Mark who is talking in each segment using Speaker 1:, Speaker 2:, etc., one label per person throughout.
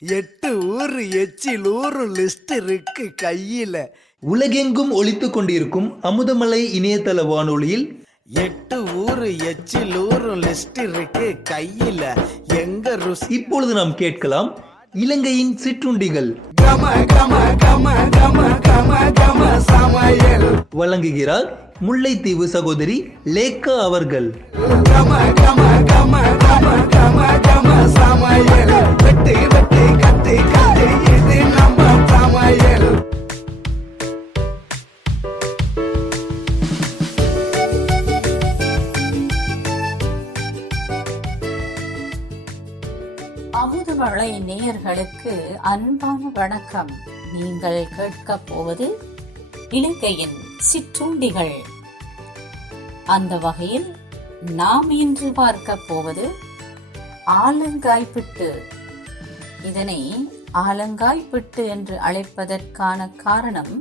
Speaker 1: எட்டு ஊரு எச்சில் ஊரு லிஸ்ட் இருக்கு கையில.
Speaker 2: உலகெங்கும் ஒலித்துக் கொண்டிருக்கும் அமுதமலை இணையதள வானொலியில்
Speaker 1: எட்டு ஊரு எச்சில் ஊரு லிஸ்ட் இருக்கு கையில. எங்க ருசி
Speaker 2: இப்பொழுது நாம் கேட்கலாம் இலங்கையின் சிற்றுண்டிகள்.
Speaker 1: கம கம கம கம கம கம சமையல்.
Speaker 2: வழங்குகிறார் முல்லைத்தீவு சகோதரி லேக்கா அவர்கள்.
Speaker 3: அமுதுமலை நேயர்களுக்கு அன்பான வணக்கம். நீங்கள் கேட்கப் போவது இலங்கையின் சிற்றுண்டிகள். அந்த வகையில் நாம் இன்று பார்க்கப் போவது ஆலங்காய் பிட்டு இதனை ஆலங்காய் பிட்டு என்று அழைப்பதற்கான காரணம்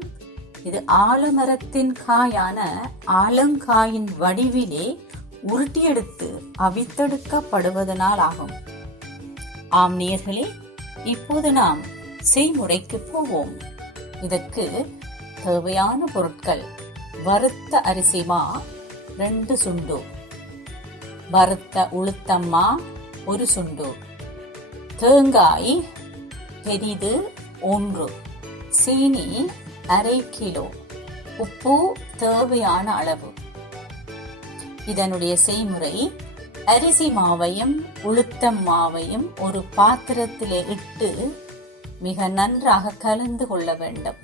Speaker 3: இது ஆலமரத்தின் காயான ஆலங்காயின் வடிவிலே உருட்டியெடுத்து அவித்தெடுக்கப்படுவதனால் ஆகும் ஆம் நேயர்களே இப்போது நாம் செய்முறைக்கு போவோம். இதற்கு தேவையான பொருட்கள். வறுத்த அரிசிமா ரெண்டு சுண்டு. வறுத்த உளுத்தம்மா ஒரு சுண்டு. தேங்காய் பெரிது ஒன்று. சீனி அரை கிலோ. உப்பு தேவையான அளவு. இதனுடைய செய்முறை அரிசி மாவையும் உளுத்தம் மாவையும் ஒரு பாத்திரத்திலே இட்டு மிக நன்றாக கலந்து கொள்ள வேண்டும்.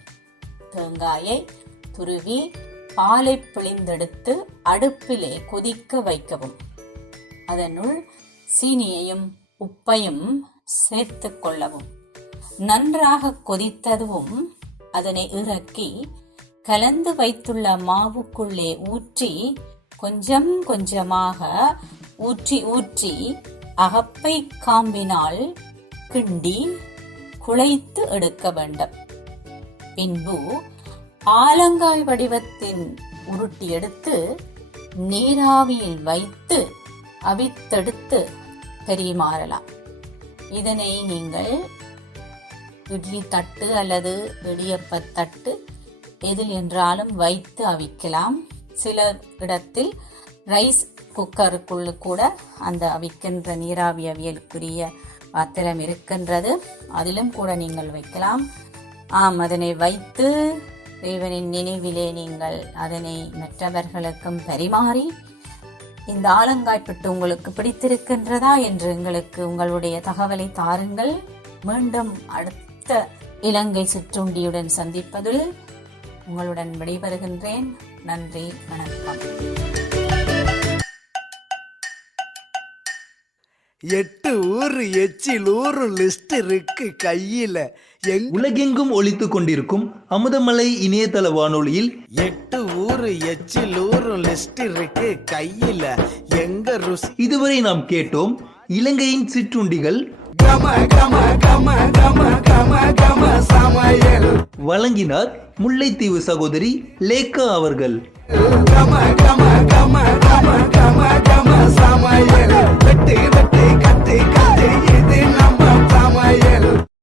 Speaker 3: தேங்காயை துருவி பாலை பிழிந்தெடுத்து அடுப்பிலே கொதிக்க வைக்கவும். அதனுள் சீனியையும் உப்பையும் சேர்த்துக் கொள்ளவும். நன்றாக கொதித்ததும் அதனை இறக்கி கலந்து வைத்துள்ள மாவுக்குள்ளே ஊற்றி கொஞ்சம் கொஞ்சமாக ஊற்றி ஊற்றி அகப்பை காம்பினால் கிண்டி குழைத்து எடுக்க வேண்டும். பின்பு ஆலங்காய் வடிவத்தின் உருட்டி எடுத்து நீராவியில் வைத்து அவித்தெடுத்து பெரியமாறலாம் இதனை நீங்கள் இட்லி தட்டு அல்லது இடியப்ப தட்டு எதில் என்றாலும் வைத்து அவிக்கலாம். சில இடத்தில் ரைஸ் குக்கருக்குள்ள கூட அந்த அவிக்கின்ற நீராவி அவியலுக்குரிய பாத்திரம் இருக்கின்றது. அதிலும் கூட நீங்கள் வைக்கலாம். ஆம் அதனை வைத்து இறைவனின் நினைவிலே நீங்கள் அதனை மற்றவர்களுக்கும் பரிமாறி இந்த ஆலங்காய்ப்பட்டு உங்களுக்கு பிடித்திருக்கின்றதா என்று எங்களுக்கு உங்களுடைய தகவலை தாருங்கள். மீண்டும் அடுத்த இலங்கை சிற்றுண்டியுடன் சந்திப்பதில் உங்களுடன் விடைபெறுகின்றேன். நன்றி வணக்கம்.
Speaker 1: எட்டு ஊரு எச்சில் ஊரு லிஸ்ட் இருக்கு கையில. எங்க
Speaker 2: உலகெங்கும் ஒலித்துக் கொண்டிருக்கும் அமுதமலை இணையதள வானொலியில்
Speaker 1: எட்டு ஊரு எச்சில் ஊரு லிஸ்ட் இருக்கு கையில. எங்க ருசி
Speaker 2: இதுவரை நாம் கேட்டோம் இலங்கையின் சிற்றுண்டிகள்
Speaker 1: கம கம கம கம கம.
Speaker 2: வழங்கினார் முல்லைத்தீவு சகோதரி லேக்கா அவர்கள்.